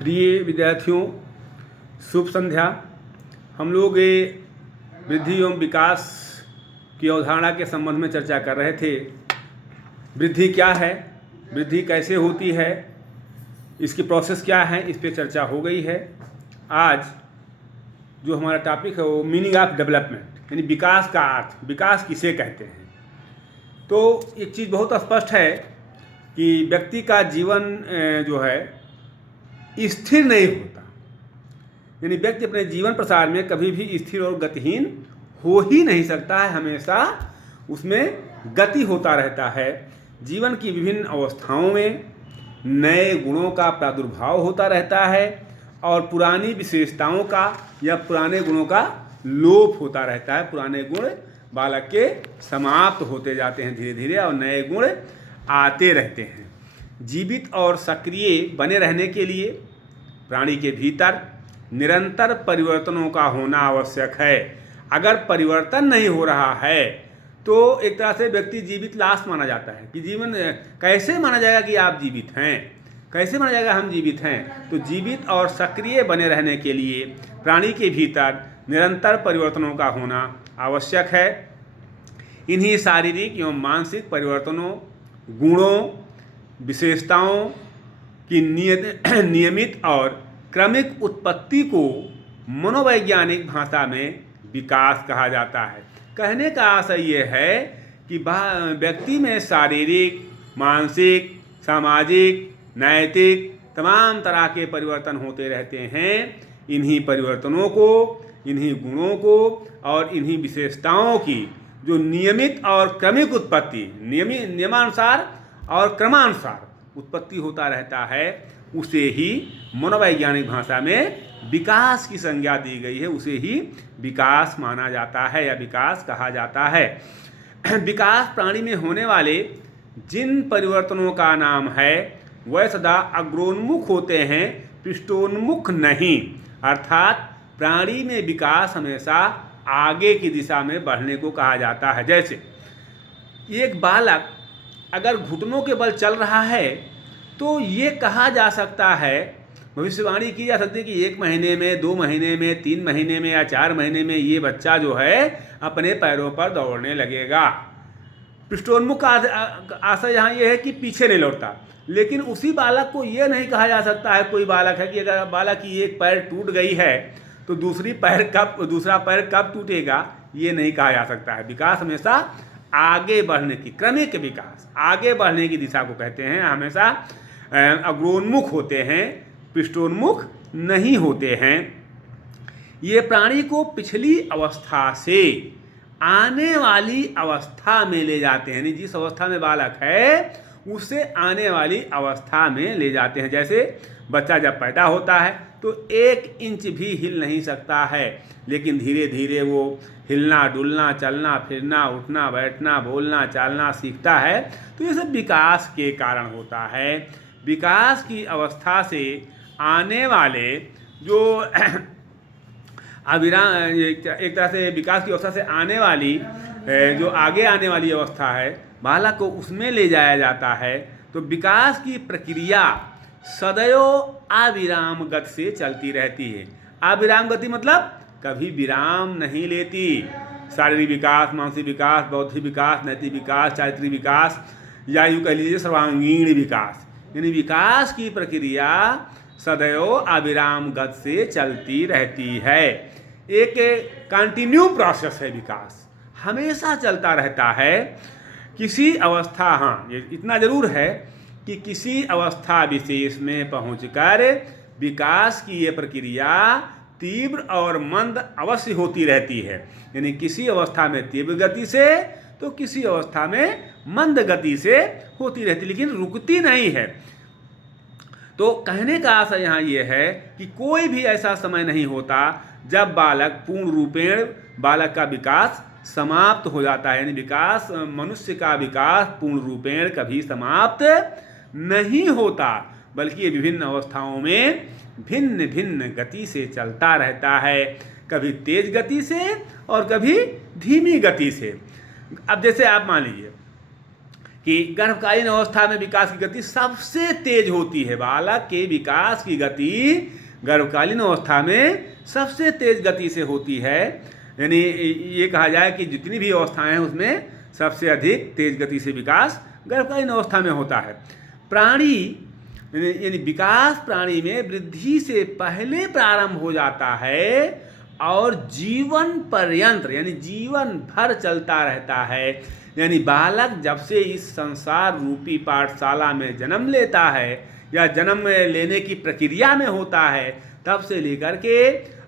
प्रिय विद्यार्थियों, शुभ संध्या। हम लोग ये वृद्धि एवं विकास की अवधारणा के संबंध में चर्चा कर रहे थे। वृद्धि क्या है, वृद्धि कैसे होती है, इसकी प्रोसेस क्या है, इस पर चर्चा हो गई है। आज जो हमारा टॉपिक है वो मीनिंग ऑफ डेवलपमेंट, यानी विकास का अर्थ, विकास किसे कहते हैं। तो एक चीज़ बहुत स्पष्ट है कि व्यक्ति का जीवन जो है स्थिर नहीं होता, यानी व्यक्ति अपने जीवन प्रसार में कभी भी स्थिर और गतिहीन हो ही नहीं सकता है। हमेशा उसमें गति होता रहता है। जीवन की विभिन्न अवस्थाओं में नए गुणों का प्रादुर्भाव होता रहता है और पुरानी विशेषताओं का या पुराने गुणों का लोप होता रहता है। पुराने गुण बालक के समाप्त होते जाते हैं धीरे धीरे और नए गुण आते रहते हैं। जीवित और सक्रिय बने रहने के लिए प्राणी के भीतर निरंतर परिवर्तनों का होना आवश्यक है। अगर परिवर्तन नहीं हो रहा है तो एक तरह से व्यक्ति जीवित लाश माना जाता है। कि जीवन कैसे माना जाएगा कि आप जीवित हैं, कैसे माना जाएगा हम जीवित हैं। तो जीवित और सक्रिय बने रहने के लिए प्राणी के भीतर निरंतर परिवर्तनों का होना आवश्यक है। इन्हीं शारीरिक एवं मानसिक परिवर्तनों, गुणों, विशेषताओं की नियमित और क्रमिक उत्पत्ति को मनोवैज्ञानिक भाषा में विकास कहा जाता है। कहने का आशय ये है कि व्यक्ति में शारीरिक, मानसिक, सामाजिक, नैतिक तमाम तरह के परिवर्तन होते रहते हैं। इन्हीं परिवर्तनों को, इन्हीं गुणों को और इन्हीं विशेषताओं की जो नियमित और क्रमिक उत्पत्ति, नियमानुसार और क्रमानुसार उत्पत्ति होता रहता है, उसे ही मनोवैज्ञानिक भाषा में विकास की संज्ञा दी गई है। उसे ही विकास माना जाता है या विकास कहा जाता है। विकास प्राणी में होने वाले जिन परिवर्तनों का नाम है वह सदा अग्रोन्मुख होते हैं, पृष्ठोन्मुख नहीं। अर्थात प्राणी में विकास हमेशा आगे की दिशा में बढ़ने को कहा जाता है। जैसे एक बालक अगर घुटनों के बल चल रहा है तो ये कहा जा सकता है, भविष्यवाणी की जा सकती है कि 1 महीने में, 2 महीने में, 3 महीने में या 4 महीने में ये बच्चा जो है अपने पैरों पर दौड़ने लगेगा। पृष्ठोन्मुख का आशय यहाँ ये है कि पीछे नहीं लौटता। लेकिन उसी बालक को ये नहीं कहा जा सकता है, कोई बालक है कि अगर बालक की एक पैर टूट गई है तो दूसरा पैर कब टूटेगा, ये नहीं कहा जा सकता है। विकास हमेशा आगे बढ़ने की, क्रमिक विकास, आगे बढ़ने की दिशा को कहते हैं। हमेशा अग्रोन्मुख होते हैं, पृष्ठोन्मुख नहीं होते हैं। ये प्राणी को पिछली अवस्था से आने वाली अवस्था में ले जाते हैं, यानी जिस अवस्था में बालक है उससे आने वाली अवस्था में ले जाते हैं। जैसे बच्चा जब पैदा होता है तो 1 इंच भी हिल नहीं सकता है, लेकिन धीरे धीरे वो हिलना, डुलना, चलना, फिरना, उठना, बैठना, बोलना, चालना सीखता है। तो ये सब विकास के कारण होता है। विकास की अवस्था से आने वाले जो एक तरह से विकास की अवस्था से आने वाली जो आगे आने वाली अवस्था है, बालक को उसमें ले जाया जाता है। तो विकास की प्रक्रिया सदैव अविराम गति से चलती रहती है। अविराम गति मतलब कभी विराम नहीं लेती। शारीरिक विकास, मानसिक विकास, बौद्धिक विकास, नैतिक विकास, चारित्रिक विकास या यूँ कह लीजिए सर्वांगीण विकास, यानी विकास की प्रक्रिया सदैव अविराम गति से चलती रहती है। एक कंटिन्यू प्रोसेस है, विकास हमेशा चलता रहता है। किसी अवस्था, हाँ ये इतना जरूर है कि किसी अवस्था विशेष में पहुंचकर विकास की ये प्रक्रिया तीव्र और मंद अवश्य होती रहती है। यानी किसी अवस्था में तीव्र गति से तो किसी अवस्था में मंद गति से होती रहती, लेकिन रुकती नहीं है। तो कहने का आशय यहाँ ये है कि कोई भी ऐसा समय नहीं होता जब पूर्ण रूपेण बालक का विकास समाप्त हो जाता है। यानी विकास, मनुष्य का विकास पूर्ण रूपेण कभी समाप्त नहीं होता, बल्कि ये विभिन्न अवस्थाओं में भिन्न भिन्न गति से चलता रहता है। कभी तेज गति से और कभी धीमी गति से। अब जैसे आप मान लीजिए कि गर्भकालीन अवस्था में विकास की गति सबसे तेज होती है। बालक के विकास की गति गर्भकालीन अवस्था में सबसे तेज गति से होती है। यानी ये कहा जाए कि जितनी भी अवस्थाएं हैं उसमें सबसे अधिक तेज गति से विकास गर्भकालीन अवस्था में होता है। प्राणी यानी विकास प्राणी में वृद्धि से पहले प्रारंभ हो जाता है और जीवन पर्यंत यानी जीवन भर चलता रहता है। यानी बालक जब से इस संसार रूपी पाठशाला में जन्म लेता है या जन्म लेने की प्रक्रिया में होता है, तब से लेकर के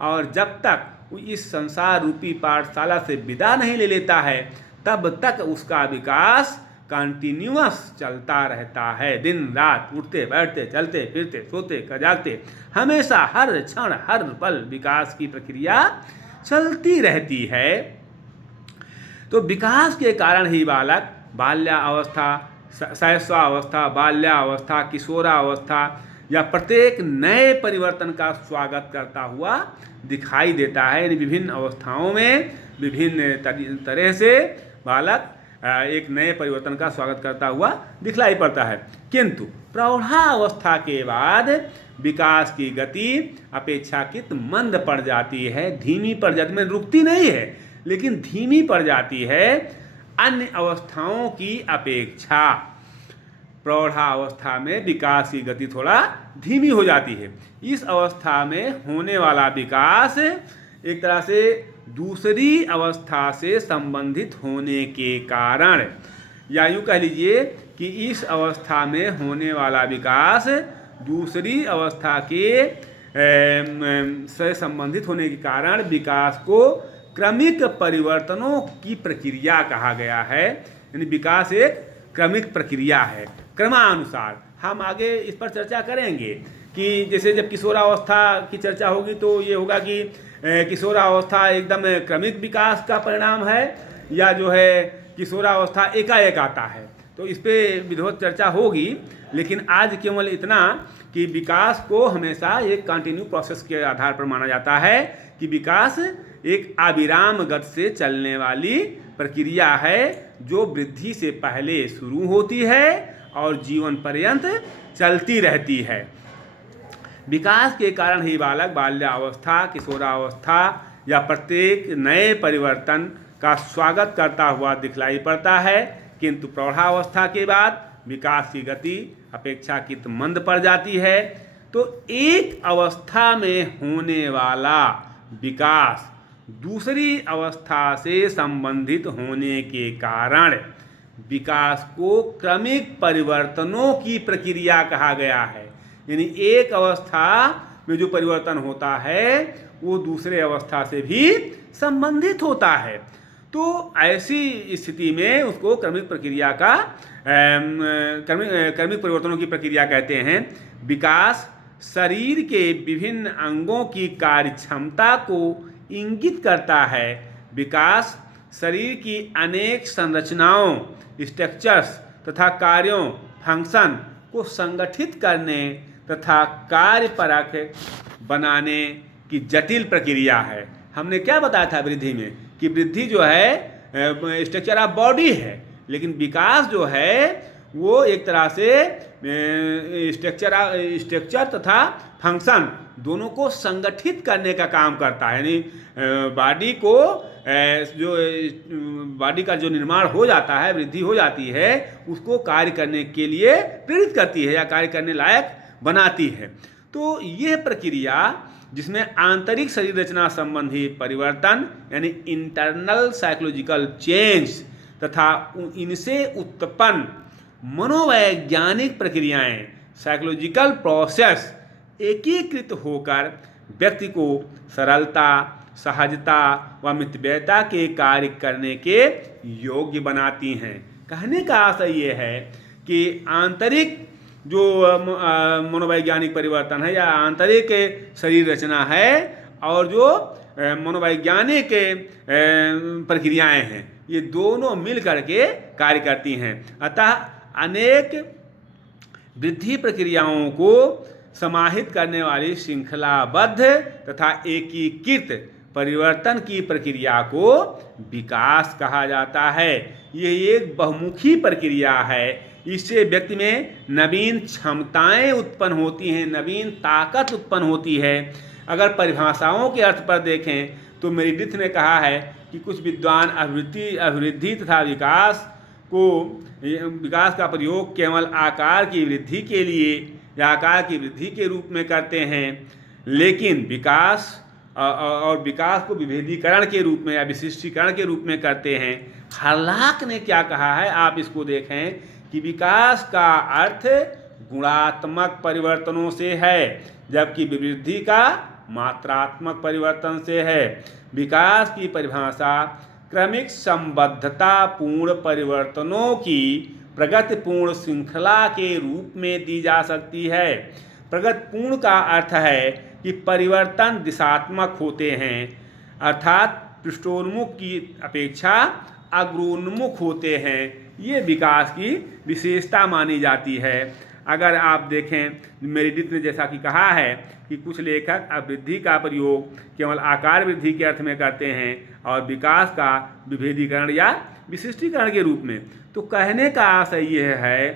और जब तक इस संसार रूपी पाठशाला से विदा नहीं ले लेता है, तब तक उसका विकास कंटिन्यूअस चलता रहता है। दिन रात उठते बैठते चलते फिरते सोते जागते हमेशा हर क्षण हर पल विकास की प्रक्रिया चलती रहती है। तो विकास के कारण ही बालक बाल्यावस्था, शैशवावस्था, बाल्यावस्था, किशोरावस्था या प्रत्येक नए परिवर्तन का स्वागत करता हुआ दिखाई देता है। यानी विभिन्न अवस्थाओं में विभिन्न तरह से बालक एक नए परिवर्तन का स्वागत करता हुआ दिखलाई पड़ता है। किंतु प्रौढ़ावस्था के बाद विकास की गति अपेक्षाकृत मंद पड़ जाती है, धीमी पड़ जाती है। रुकती नहीं है लेकिन धीमी पड़ जाती है अन्य अवस्थाओं की अपेक्षा। प्रौढ़ावस्था में विकास की गति थोड़ा धीमी हो जाती है। इस अवस्था में होने वाला विकास एक तरह से दूसरी अवस्था से संबंधित होने के कारण, या यूँ कह लीजिए कि इस अवस्था में होने वाला विकास दूसरी अवस्था के से संबंधित होने के कारण विकास को क्रमिक परिवर्तनों की प्रक्रिया कहा गया है। यानी विकास एक क्रमिक प्रक्रिया है, क्रमानुसार। हम आगे इस पर चर्चा करेंगे कि जैसे जब किशोरावस्था की चर्चा होगी तो ये होगा कि किशोरावस्था एकदम क्रमिक विकास का परिणाम है या जो है किशोरावस्था एकाएक आता है, तो इस पर विधिवत चर्चा होगी। लेकिन आज केवल इतना कि विकास को हमेशा एक कंटिन्यू प्रोसेस के आधार पर माना जाता है कि विकास एक अविराम गति से चलने वाली प्रक्रिया है जो वृद्धि से पहले शुरू होती है और जीवन पर्यंत चलती रहती है। विकास के कारण ही बालक बाल्यावस्था, किशोरावस्था या प्रत्येक नए परिवर्तन का स्वागत करता हुआ दिखलाई पड़ता है। किंतु प्रौढ़ावस्था के बाद विकास की गति अपेक्षाकृत मंद पड़ जाती है। तो एक अवस्था में होने वाला विकास दूसरी अवस्था से संबंधित होने के कारण विकास को क्रमिक परिवर्तनों की प्रक्रिया कहा गया है। यानी एक अवस्था में जो परिवर्तन होता है वो दूसरे अवस्था से भी संबंधित होता है। तो ऐसी स्थिति में उसको क्रमिक प्रक्रिया का क्रमिक परिवर्तनों की प्रक्रिया कहते हैं। विकास शरीर के विभिन्न अंगों की कार्य क्षमता को इंगित करता है। विकास शरीर की अनेक संरचनाओं, स्ट्रक्चर्स तथा कार्यों, फंक्शन को संगठित करने तथा कार्यपरक बनाने की जटिल प्रक्रिया है। हमने क्या बताया था वृद्धि में कि वृद्धि जो है स्ट्रक्चर ऑफ बॉडी है, लेकिन विकास जो है वो एक तरह से स्ट्रक्चर तथा फंक्शन दोनों को संगठित करने का काम करता है। यानी बॉडी को जो बॉडी का जो निर्माण हो जाता है, वृद्धि हो जाती है, उसको कार्य करने के लिए प्रेरित करती है या कार्य करने लायक बनाती है। तो यह प्रक्रिया जिसमें आंतरिक शरीर रचना संबंधी परिवर्तन यानी इंटरनल साइकोलॉजिकल चेंज तथा इनसे उत्पन्न मनोवैज्ञानिक प्रक्रियाएं, साइकोलॉजिकल प्रोसेस एकीकृत होकर व्यक्ति को सरलता, सहजता व मितव्ययता के कार्य करने के योग्य बनाती हैं। कहने का आशय ये है कि आंतरिक जो मनोवैज्ञानिक परिवर्तन है या आंतरिक शरीर रचना है और जो मनोवैज्ञानिक प्रक्रियाएं हैं, ये दोनों मिल करके कार्य करती हैं। अतः अनेक वृद्धि प्रक्रियाओं को समाहित करने वाली श्रृंखलाबद्ध तथा एकीकृत परिवर्तन की प्रक्रिया को विकास कहा जाता है। ये एक बहुमुखी प्रक्रिया है। इससे व्यक्ति में नवीन क्षमताएं उत्पन्न होती हैं, नवीन ताकत उत्पन्न होती है। अगर परिभाषाओं के अर्थ पर देखें तो मेरिडिथ ने कहा है कि कुछ विद्वान अभिवृद्धि तथा विकास का प्रयोग केवल आकार की वृद्धि के लिए या आकार की वृद्धि के रूप में करते हैं, लेकिन विकास को विभेदीकरण के रूप में या विशिष्टीकरण के रूप में करते हैं। हर्लॉक ने क्या कहा है, आप इसको देखें कि विकास का अर्थ गुणात्मक परिवर्तनों से है, जबकि वृद्धि का मात्रात्मक परिवर्तन से है। विकास की परिभाषा क्रमिक संबद्धतापूर्ण परिवर्तनों की प्रगतिपूर्ण श्रृंखला के रूप में दी जा सकती है। प्रगतिपूर्ण का अर्थ है कि परिवर्तन दिशात्मक होते हैं, अर्थात पृष्ठोन्मुख की अपेक्षा अग्रोन्मुख होते हैं। ये विकास की विशेषता मानी जाती है। अगर आप देखें मेरिडिथ ने जैसा कि कहा है कि कुछ लेखक अवृद्धि का प्रयोग केवल आकार वृद्धि के अर्थ में करते हैं और विकास का विभेदीकरण या विशिष्टीकरण के रूप में। तो कहने का आशय यह है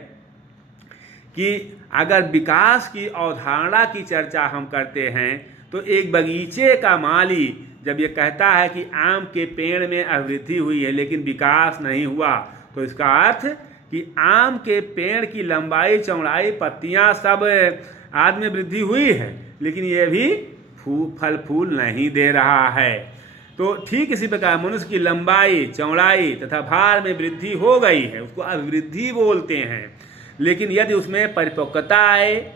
कि अगर विकास की अवधारणा की चर्चा हम करते हैं तो एक बगीचे का माली जब ये कहता है कि आम के पेड़ में अभिवृद्धि हुई है लेकिन विकास नहीं हुआ, तो इसका अर्थ कि आम के पेड़ की लंबाई, चौड़ाई, पत्तियां सब आदि में वृद्धि हुई है, लेकिन ये भी फल फूल नहीं दे रहा है। तो ठीक इसी प्रकार मनुष्य की लंबाई, चौड़ाई तथा भार में वृद्धि हो गई है, उसको अभिवृद्धि बोलते हैं। लेकिन यदि उसमें परिपक्वता आए,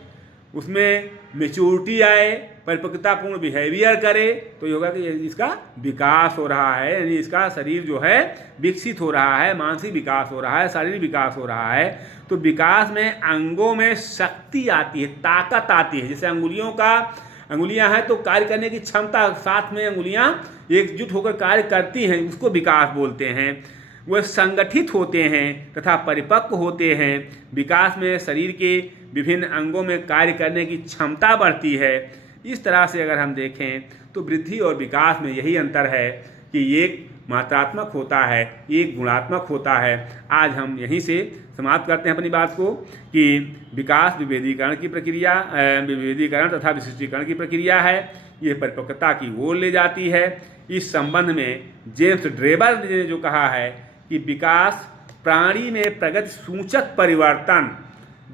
उसमें मेच्योरिटी आए, परिपक्वतापूर्ण बिहेवियर करे, तो ये होगा कि इसका विकास हो रहा है, यानी इसका शरीर जो है विकसित हो रहा है, मानसिक विकास हो रहा है, शारीरिक विकास हो रहा है। तो विकास में अंगों में शक्ति आती है, ताकत आती है। जैसे अंगुलियां हैं तो कार्य करने की क्षमता, साथ में अंगुलियां एकजुट होकर कार्य करती हैं, उसको विकास बोलते हैं। वह संगठित होते हैं तथा परिपक्व होते हैं। विकास में शरीर के विभिन्न अंगों में कार्य करने की क्षमता बढ़ती है। इस तरह से अगर हम देखें तो वृद्धि और विकास में यही अंतर है कि एक मात्रात्मक होता है, एक गुणात्मक होता है। आज हम यहीं से समाप्त करते हैं अपनी बात को कि विकास विभेदीकरण तथा विशिष्टीकरण की प्रक्रिया है। ये परिपक्वता की ओर ले जाती है। इस संबंध में जेम्स ड्रेबर ने जो कहा है कि विकास प्राणी में प्रगति सूचक परिवर्तन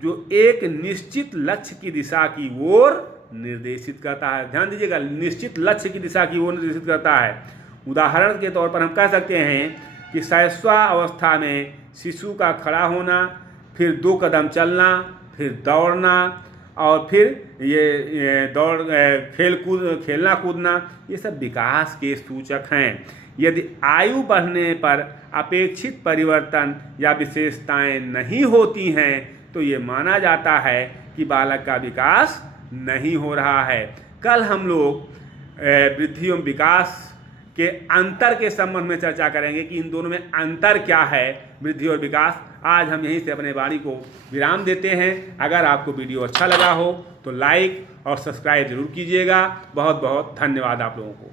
जो एक निश्चित लक्ष्य की दिशा की ओर निर्देशित करता है। ध्यान दीजिएगा, निश्चित लक्ष्य की दिशा की ओर निर्देशित करता है। उदाहरण के तौर पर हम कह सकते हैं कि शैशवावस्था में शिशु का खड़ा होना, फिर 2 कदम चलना, फिर दौड़ना और फिर खेलना कूदना, ये सब विकास के सूचक हैं। यदि आयु बढ़ने पर अपेक्षित परिवर्तन या विशेषताएं नहीं होती हैं तो ये माना जाता है कि बालक का विकास नहीं हो रहा है। कल हम लोग वृद्धि एवं विकास के अंतर के संबंध में चर्चा करेंगे कि इन दोनों में अंतर क्या है, वृद्धि और विकास। आज हम यहीं से अपने वाणी को विराम देते हैं। अगर आपको वीडियो अच्छा लगा हो तो लाइक और सब्सक्राइब जरूर कीजिएगा। बहुत बहुत धन्यवाद आप लोगों को।